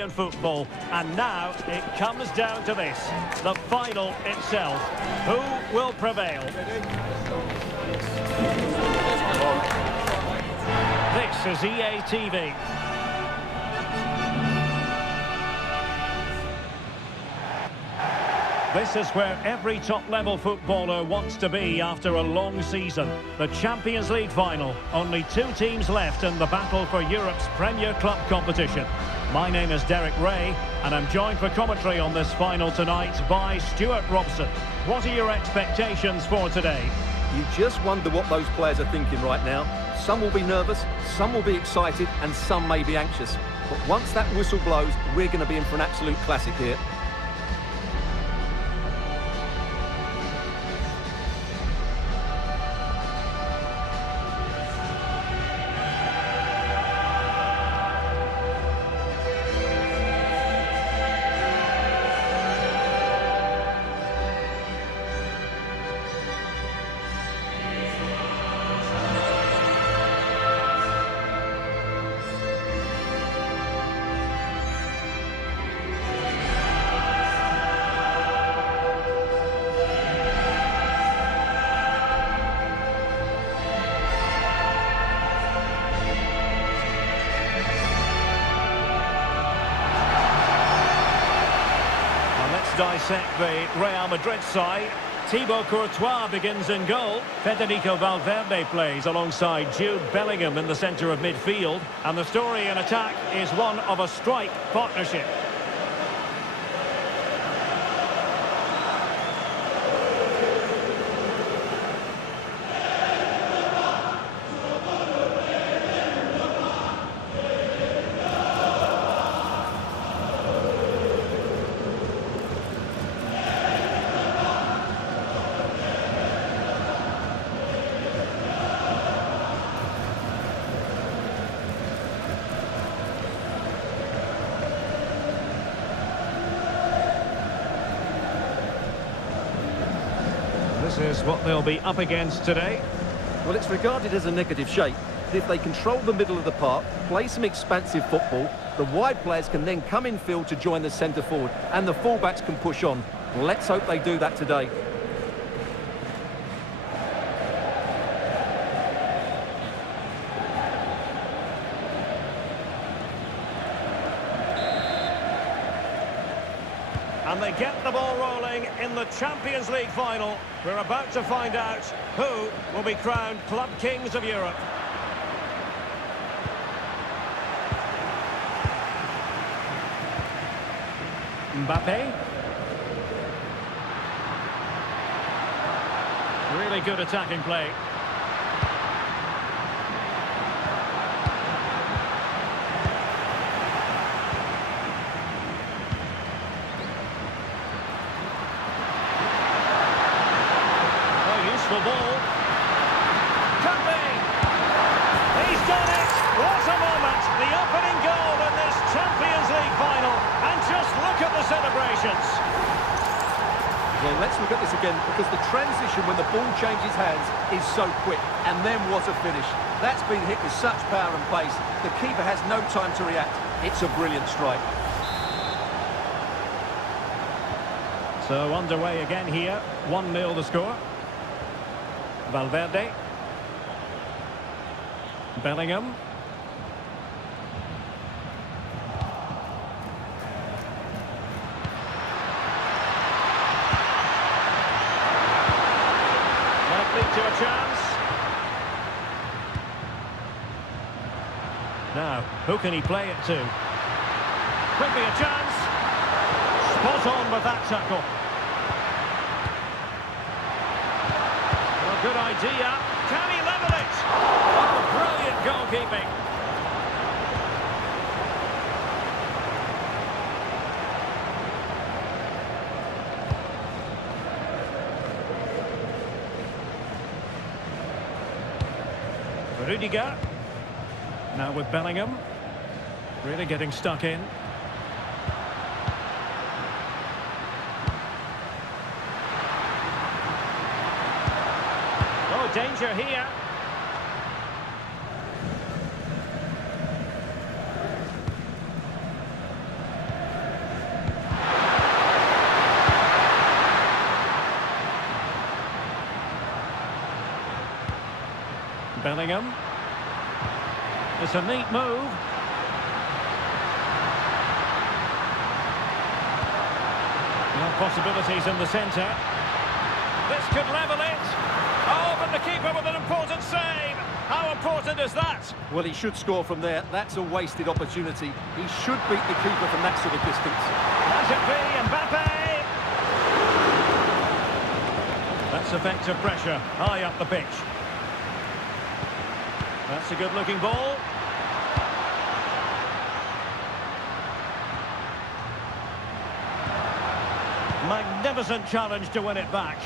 European football. And now it comes down to this, the final itself. Who will prevail? This is EA TV. This is where every top-level footballer wants to be after a long season. The Champions League final. Only 2 teams left in the battle for Europe's Premier Club competition. My name is Derek Ray, and I'm joined for commentary on this final tonight by Stuart Robson. What are your expectations for today? You just wonder what those players are thinking right now. Some will be nervous, some will be excited, and some may be anxious. But once that whistle blows, we're going to be in for an absolute classic here. Dissect the Real Madrid side. Thibaut Courtois begins in goal. Federico Valverde plays alongside Jude Bellingham in the centre of midfield. And the story in attack is one of a strike partnership. This is what they'll be up against today. Well, it's regarded as a negative shape. If they control the middle of the park, play some expansive football, the wide players can then come in field to join the centre forward, and the fullbacks can push on. Let's hope they do that today. And they get the ball rolling in the Champions League final. We're about to find out who will be crowned Club Kings of Europe. Mbappe. Really good attacking play. Ball. Could be. He's done it. What a moment. The opening goal in this Champions League final. And just look at the celebrations. Well, let's look at this again, because the transition when the ball changes hands is so quick. And then what a finish. That's been hit with such power and pace. The keeper has no time to react. It's a brilliant strike. So underway again here. 1-0 the score. Valverde. Bellingham. Likely to a chance. Now, who can he play it to? Could be a chance. Spot on with that tackle. Good idea. Can he level it? Oh, brilliant goalkeeping. Rudiger. Now with Bellingham. Really getting stuck in. Danger here. Bellingham. It's a neat move. No possibilities in the centre. This could level it. Oh, but the keeper with an important save. How important is that? Well, he should score from there. That's a wasted opportunity. He should beat the keeper from that sort of distance. Has it be Mbappe? That's effective pressure, high up the pitch. That's a good-looking ball. Magnificent challenge to win it back.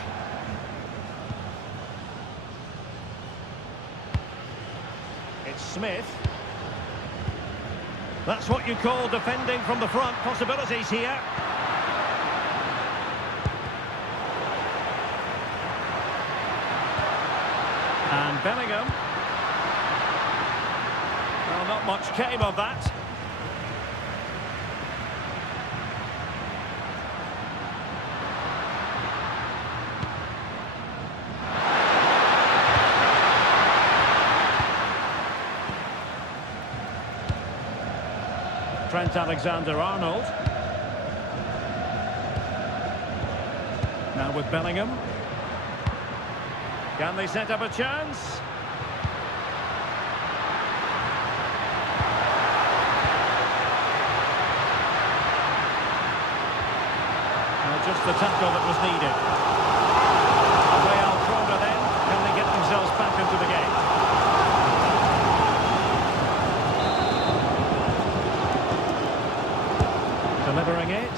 It's Smith. That's what you call defending from the front. Possibilities here. And Bellingham. Well, not much came of that. Trent Alexander-Arnold. Now with Bellingham. Can they set up a chance? Just the tackle that was needed. Real corner then. Can they get themselves back into the game? Delivering it.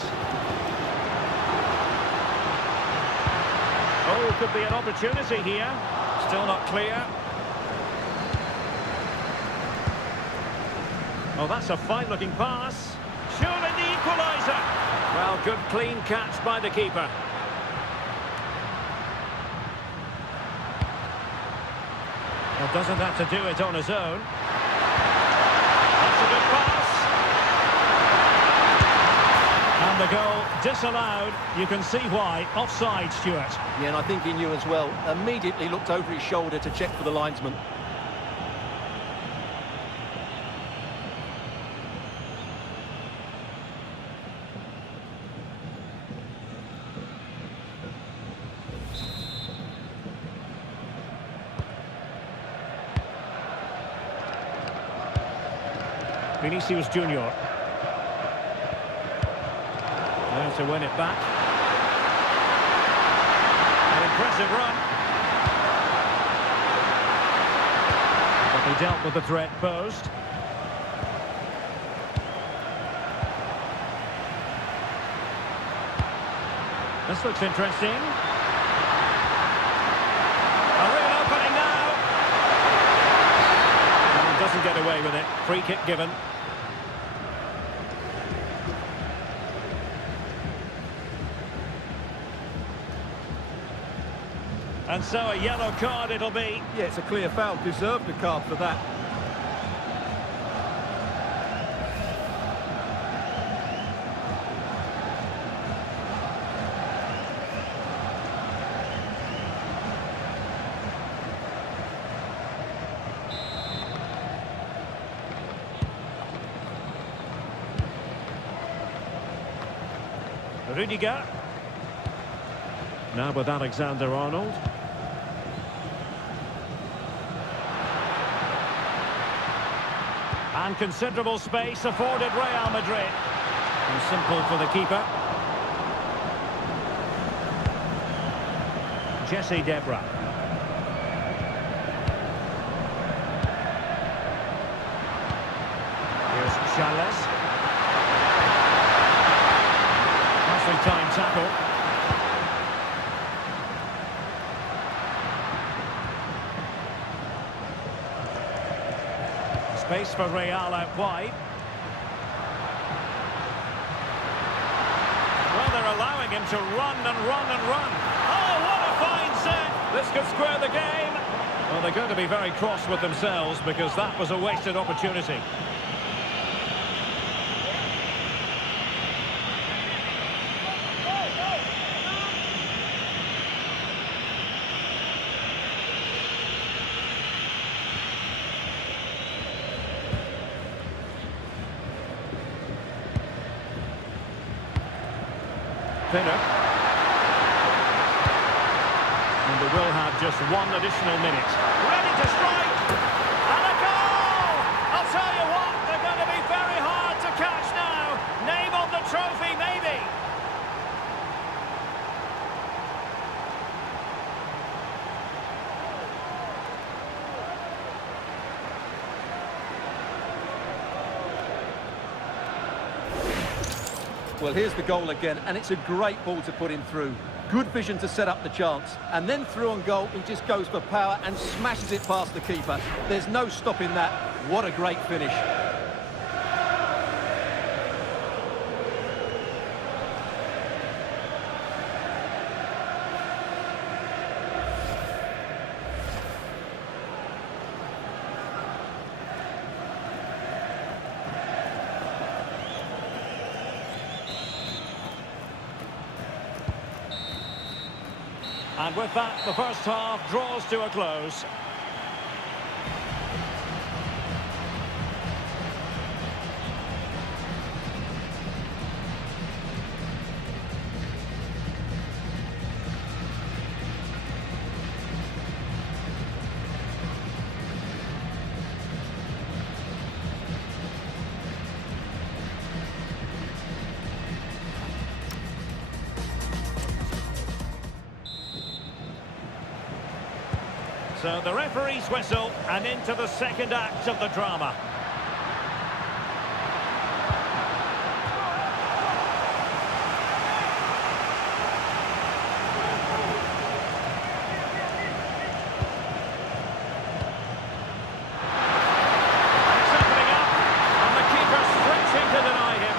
Oh, could be an opportunity here. Still not clear. Oh, that's a fine-looking pass. Surely the equaliser. Well, good clean catch by the keeper. Well, doesn't have to do it on his own. That's a good pass. And the goal disallowed. You can see why. Offside, Stuart. Yeah, and I think he knew as well. Immediately looked over his shoulder to check for the linesman. Vinicius Junior. There to win it back. An impressive run. But they dealt with the threat posed. This looks interesting. A real opening now. And doesn't get away with it. Free kick given. And so a yellow card it'll be. Yeah, it's a clear foul. Deserved a card for that. Rudiger. Now with Alexander-Arnold. And considerable space afforded Real Madrid. And simple for the keeper. Jesse Debra. Here's Charles. Nicely timed tackle. Space for Real out wide. Well, they're allowing him to run and run and run. Oh, what a fine set! This could square the game. Well, they're going to be very cross with themselves because that was a wasted opportunity. Pinnock. And they will have just one additional minute. Ready to strike! And a goal! I'll tell you what, they're going to be very hard to catch now. Name on the trophy, maybe. Well, here's the goal again, and it's a great ball to put him through. Good vision to set up the chance. And then through on goal, he just goes for power and smashes it past the keeper. There's no stopping that. What a great finish. And with that, the first half draws to a close. So the referee's whistle, and into the second act of the drama. It's opening up, and the keeper stretching to deny him.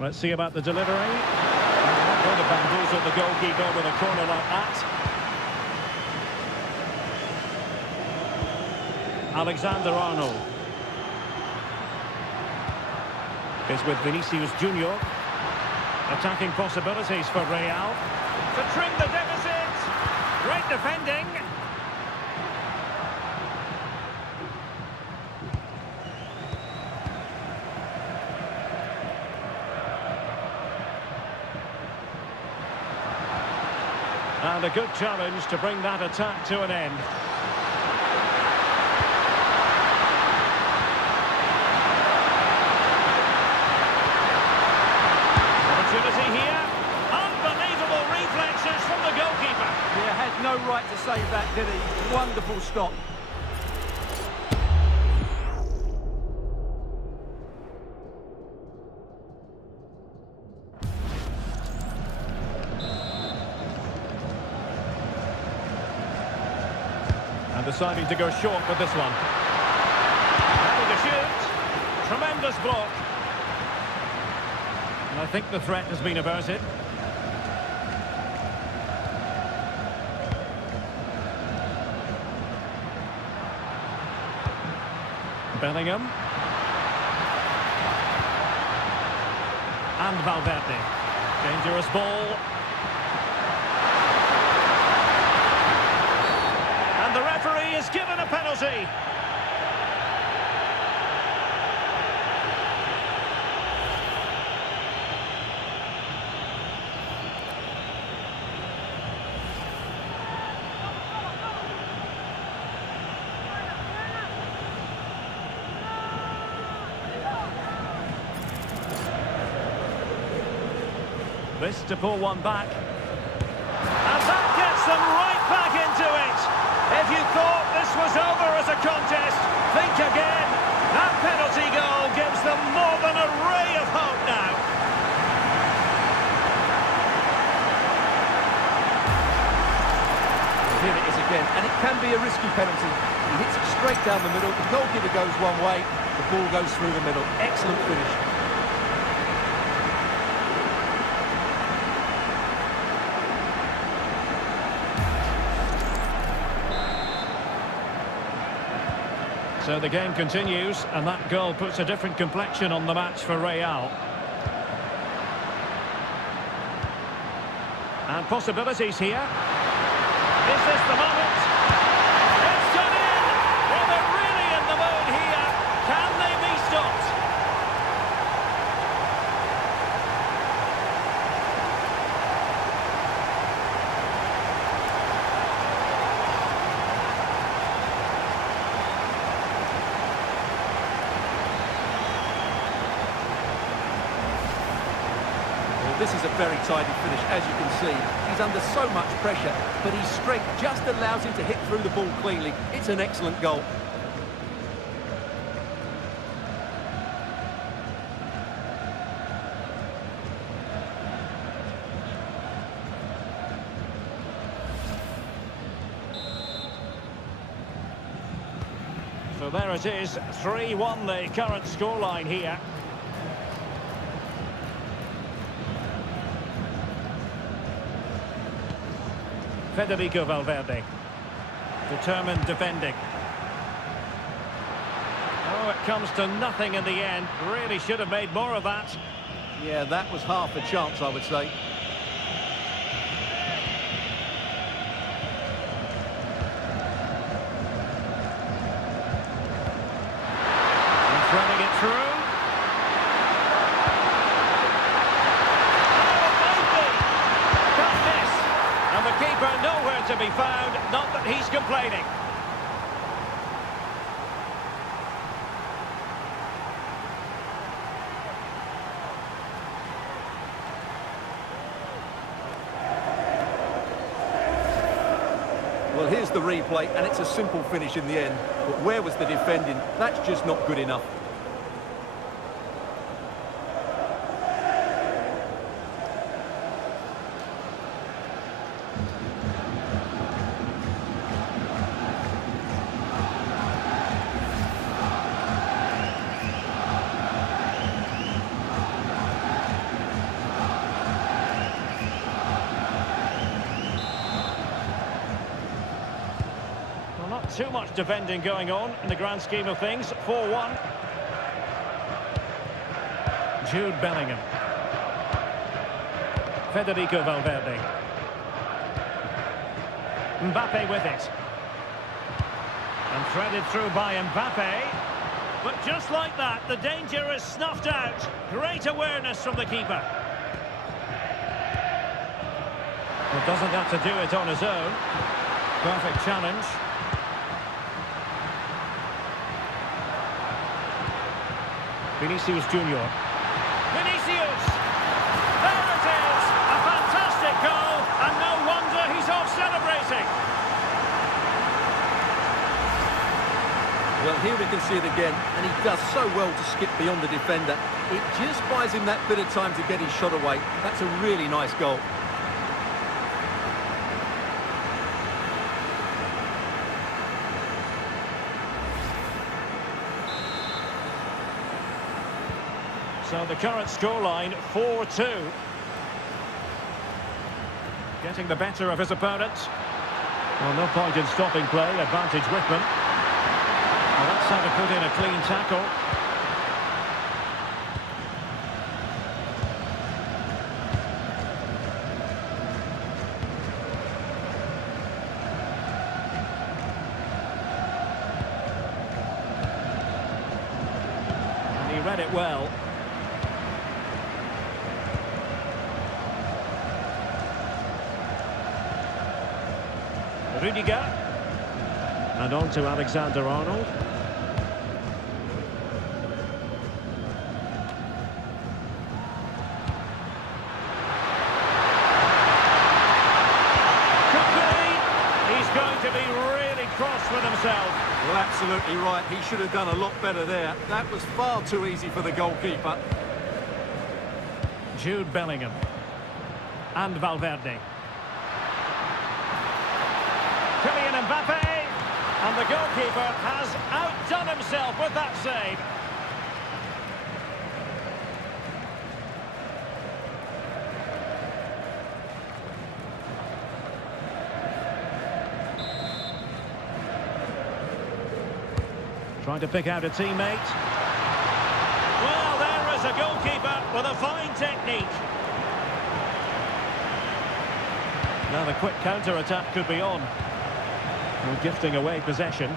Let's see about the delivery. Going to bamboozle the goalkeeper with a corner like that. Alexander-Arnold is with Vinicius Junior. Attacking possibilities for Real. To trim the deficit. Great defending. And a good challenge to bring that attack to an end. Opportunity here. Unbelievable reflexes from the goalkeeper. Yeah, had no right to save that, did he? Wonderful stop. Deciding to go short with this one. Having to shoot. Tremendous block. And I think the threat has been averted. Bellingham. And Valverde. Dangerous ball. The referee is given a penalty. This to pull one back. And that gets them right back into it. If you thought this was over as a contest, think again. That penalty goal gives them more than a ray of hope now. Here it is again, and it can be a risky penalty. He hits it straight down the middle, the goalkeeper goes one way, the ball goes through the middle. Excellent finish. So the game continues, and that goal puts a different complexion on the match for Real. And possibilities here. Is this the moment? It's gone in! Well, they're really in the mood here. Can they be stopped? This is a very tidy finish, as you can see. He's under so much pressure, but his strength just allows him to hit through the ball cleanly. It's an excellent goal. So there it is, 3-1 the current scoreline here. Federico Valverde, determined defending. Oh, it comes to nothing in the end. Really should have made more of that. Yeah, that was half a chance, I would say. And threading it through. And the keeper nowhere to be found, not that he's complaining. Well, here's the replay, and it's a simple finish in the end. But where was the defending? That's just not good enough. Too much defending going on in the grand scheme of things. 4-1. Jude Bellingham. Federico Valverde. Mbappe with it. And threaded through by Mbappe. But just like that, the danger is snuffed out. Great awareness from the keeper. Well, doesn't have to do it on his own. Perfect challenge. Vinicius Junior. Vinicius! There it is! A fantastic goal, and no wonder he's off celebrating. Well, here we can see it again, and he does so well to skip beyond the defender. It just buys him that bit of time to get his shot away. That's a really nice goal. So the current scoreline, 4-2. Getting the better of his opponent. Well, no point in stopping play, advantage Whitman. Well, that's how to put in a clean tackle. And he read it well. Rudiger, and on to Alexander-Arnold. Could be. He's going to be really cross with himself. Well, absolutely right. He should have done a lot better there. That was far too easy for the goalkeeper. Jude Bellingham and Valverde. Kylian Mbappe, and the goalkeeper has outdone himself with that save. Trying to pick out a teammate. Well, there is a goalkeeper with a fine technique. Now the quick counter-attack could be on. We're gifting away possession.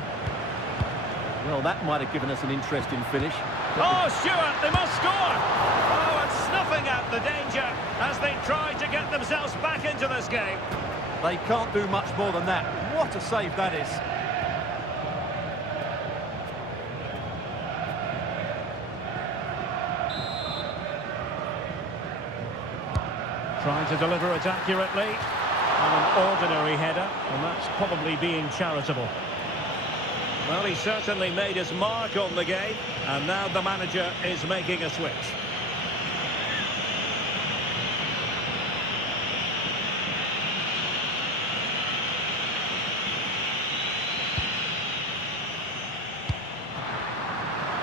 Well, that might have given us an interesting finish. Oh, Stewart, they must score! Oh, and snuffing out the danger as they try to get themselves back into this game. They can't do much more than that. What a save that is. Trying to deliver it accurately. And an ordinary header, and that's probably being charitable. Well, he certainly made his mark on the game, and now the manager is making a switch.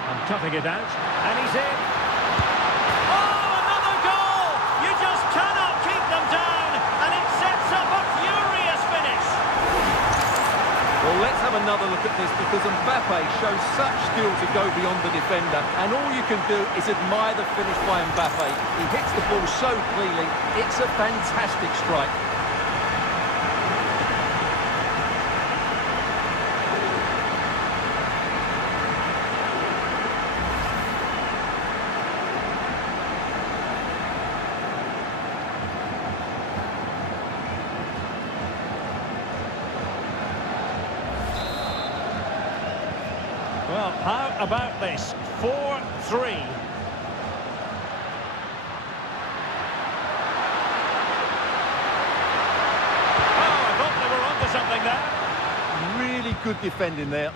And cutting it out, and he's in. Oh, another goal! You just cannot keep them down, and it sets up a furious finish. Well, let's have another look at this, because Mbappe shows such skill to go beyond the defender, and all you can do is admire the finish by Mbappe. He hits the ball so cleanly, it's a fantastic strike. Well, how about this? 4-3. Oh, I thought they were onto something there. Really good defending there.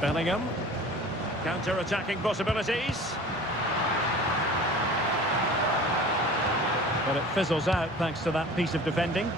Bellingham. Counter-attacking possibilities. But it fizzles out thanks to that piece of defending.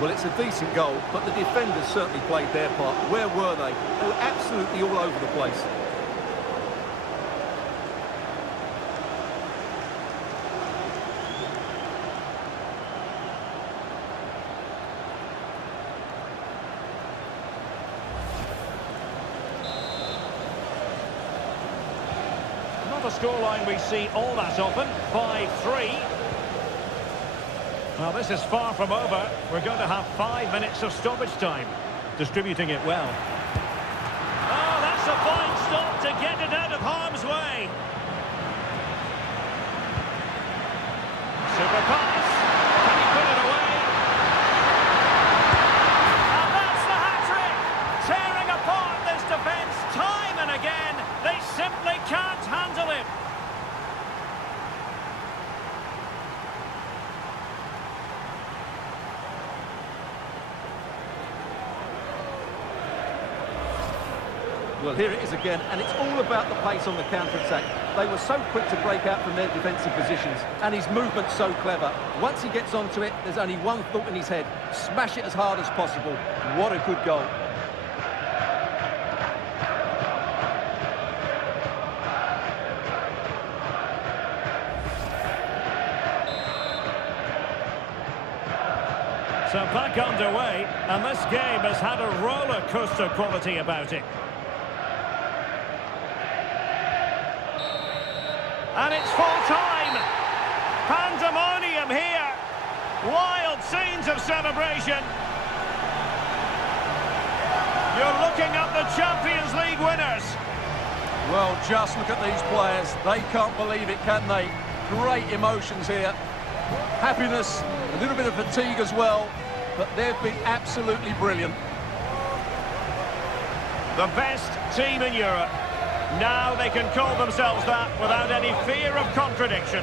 Well, it's a decent goal, but the defenders certainly played their part. Where were they? They were absolutely all over the place. Not a scoreline we see all that often. 5-3. Well, this is far from over. We're going to have 5 minutes of stoppage time. Distributing it well. Oh, that's a fine stop to get it out of harm's way. Super pass. Can he put it away? And that's the hat-trick. Tearing apart this defence time and again. They simply can't handle him. Well, here it is again, and it's all about the pace on the counter-attack. They were so quick to break out from their defensive positions, and his movement's so clever. Once he gets onto it, there's only one thought in his head: smash it as hard as possible. What a good goal. So back underway, and this game has had a roller coaster quality about it. And it's full time. Pandemonium here. Wild scenes of celebration. You're looking at the Champions League winners. Well, just look at these players. They can't believe it, can they? Great emotions here. Happiness, a little bit of fatigue as well, but they've been absolutely brilliant. The best team in Europe. Now they can call themselves that without any fear of contradiction.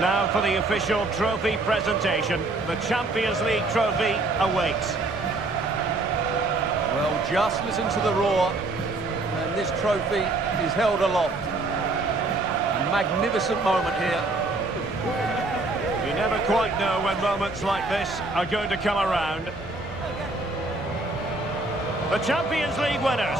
Now for the official trophy presentation. The Champions League trophy awaits. Well, just listen to the roar, and this trophy is held aloft. A magnificent moment here. You never quite know when moments like this are going to come around. The Champions League winners.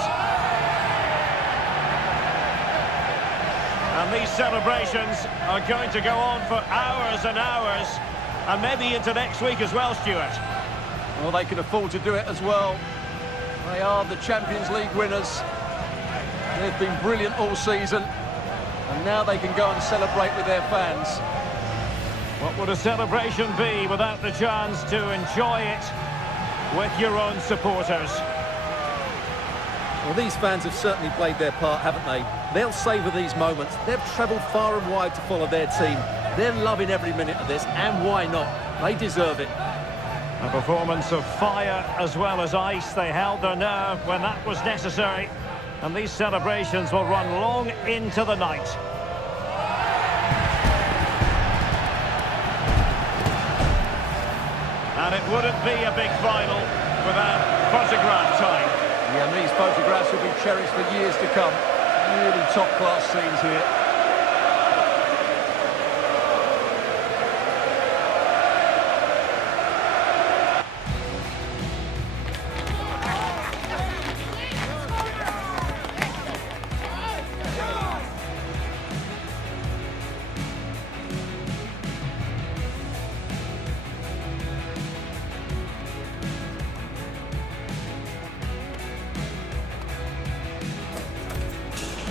And these celebrations are going to go on for hours and hours, and maybe into next week as well, Stuart. Well, they can afford to do it as well. They are the Champions League winners. They've been brilliant all season, and now they can go and celebrate with their fans. What would a celebration be without the chance to enjoy it with your own supporters? Well, these fans have certainly played their part, haven't they? They'll savour these moments. They've travelled far and wide to follow their team. They're loving every minute of this, and why not? They deserve it. A performance of fire as well as ice. They held their nerve when that was necessary. And these celebrations will run long into the night. And it wouldn't be a big final without photograph time. Yeah, and these photographs will be cherished for years to come. Really top-class scenes here.